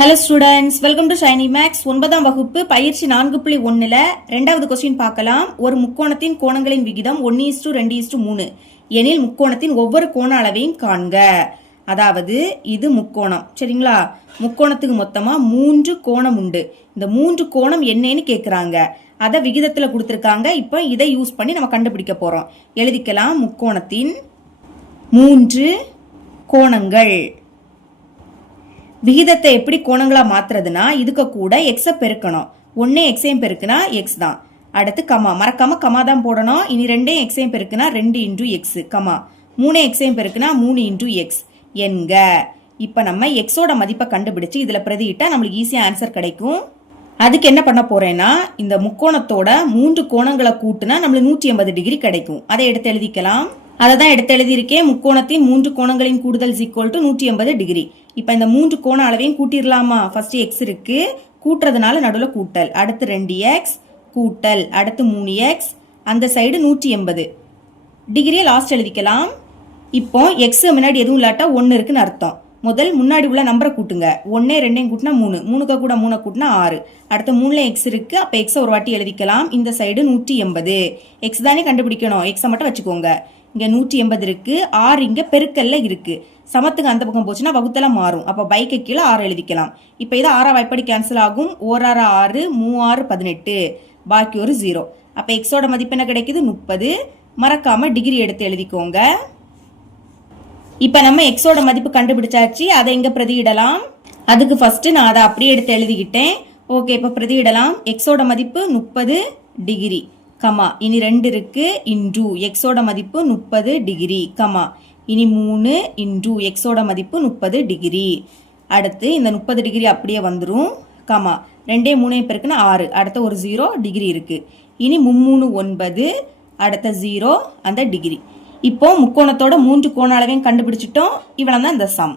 Hello students, welcome to Shiny Max. 9ஆம் வகுப்பு பயிற்சி 4.1ல இரண்டாவது क्वेश्चन பார்க்கலாம். ஒரு முக்கோணத்தின் கோணங்களின் விகிதம் 1:2:3 எனில் முக்கோணத்தின் ஒவ்வொரு கோண அளவையும் காண்க. அதாவது இது முக்கோணம். சரிங்களா? முக்கோணத்துக்கு மொத்தமா 3 கோணம் உண்டு. இந்த 3 கோணம் என்னன்னு கேக்குறாங்க. அத விகிதத்துல கொடுத்திருக்காங்க. இப்போ இதை யூஸ் பண்ணி நம்ம கண்டுபிடிக்க போறோம். எழுதிக்கலாம் முக்கோணத்தின் 3 கோணங்கள். விகிதத்தை எப்படி கோணங்களா மாத்துறதுனா இதுக்கு கூட எக்ஸ பெருக்கணும். 1 எக்ஸையும் பெருக்குனா எக்ஸ் தான். அடுத்து கமா, மறக்காம கமா தான் போடணும். இனி 2 எக்ஸையும் பெருக்குனா 2 × எக்ஸ் கமா, 3 எக்ஸையும் பெருக்குனா 3 × எக்ஸ் என்க. இப்ப நம்ம எக்ஸோட மதிப்பை கண்டுபிடிச்சு இதுல பிரதியிட்டா நம்மளுக்கு ஈஸியா ஆன்சர் கிடைக்கும். அதுக்கு என்ன பண்ண போறேன்னா இந்த முக்கோணத்தோட 3 கோணங்களை கூட்டுனா நம்மளுக்கு 180 டிகிரி கிடைக்கும். அதை எடுத்து எழுதிக்கலாம். அதை தான் எடுத்து எழுதியிருக்கேன். முக்கோணத்தின் 3 கோணங்களின் கூடுதல் = 180 டிகிரி. இப்ப இந்த 3 கோண அளவையும் கூட்டிடலாமா? ஃபர்ஸ்ட் எக்ஸ் இருக்கு, கூட்டுறதுனால நடுவில் கூட்டல், அடுத்து 2x கூட்டல், அடுத்து 3x, அந்த சைடு 180 டிகிரியை லாஸ்ட் எழுதிக்கலாம். இப்போ எக்ஸ் முன்னாடி எதுவும் இல்லாட்டா 1 இருக்குன்னு அர்த்தம். முதல் முன்னாடி உள்ள நம்பரை கூட்டுங்க. 1 2 கூட்டினா 3, 3 கூட 3 கூட்டினா 6, அடுத்த 3ல எக்ஸ் இருக்கு. அப்ப எக்ஸை ஒரு வாட்டி எழுதிக்கலாம். இந்த சைடு 180, எக்ஸ் தானே கண்டுபிடிக்கணும், எக்ஸை மட்டும் வச்சுக்கோங்க. இங்க 180 இருக்கு, 6 இங்க பெருக்கல்ல இருக்கு. சமத்துக்கு அந்த பக்கம் போச்சுன்னா வகுத்தல மாறும். அப்ப பைக்கு கீழே 6 எழுதிக்கலாம். இப்ப இது 6 வாய்ப்படி கேன்சல் ஆகும். 1 6 6, 3 6 18, பாக்கி ஒரு 0. அப்ப எக்ஸோட மதிப்பு என்ன கிடைக்குது? 30. மறக்காம டிகிரி எடுத்து எழுதிக்கோங்க. இப்ப நம்ம எக்ஸோட மதிப்பு கண்டுபிடிச்சாச்சு. அதை இங்க பிரதியிடலாம். அதுக்கு ஃபர்ஸ்ட் நான் அதை அப்படியே எடுத்து எழுதிக்கிட்டேன். ஓகே, இப்ப பிரதியிடலாம். எக்ஸோட மதிப்பு 30 டிகிரி கமா, இனி 2 இருக்கு இன்டு எக்ஸோட மதிப்பு 30 டிகிரி கமா, இனி 3 இன்டு எக்ஸோட மதிப்பு 30 டிகிரி. அடுத்து இந்த 30 டிகிரி அப்படியே வந்துரும் கமா, 2 3 பெருக்குனா 6, அடுத்த ஒரு 0 டிகிரி இருக்கு. இனி 3 9, அடுத்த 0 அந்த டிகிரி. இப்போ முக்கோணத்தோட 3 கோண அளவையும் கண்டுபிடிச்சிட்டோம். இவ்வளவு தான் இந்த சம்.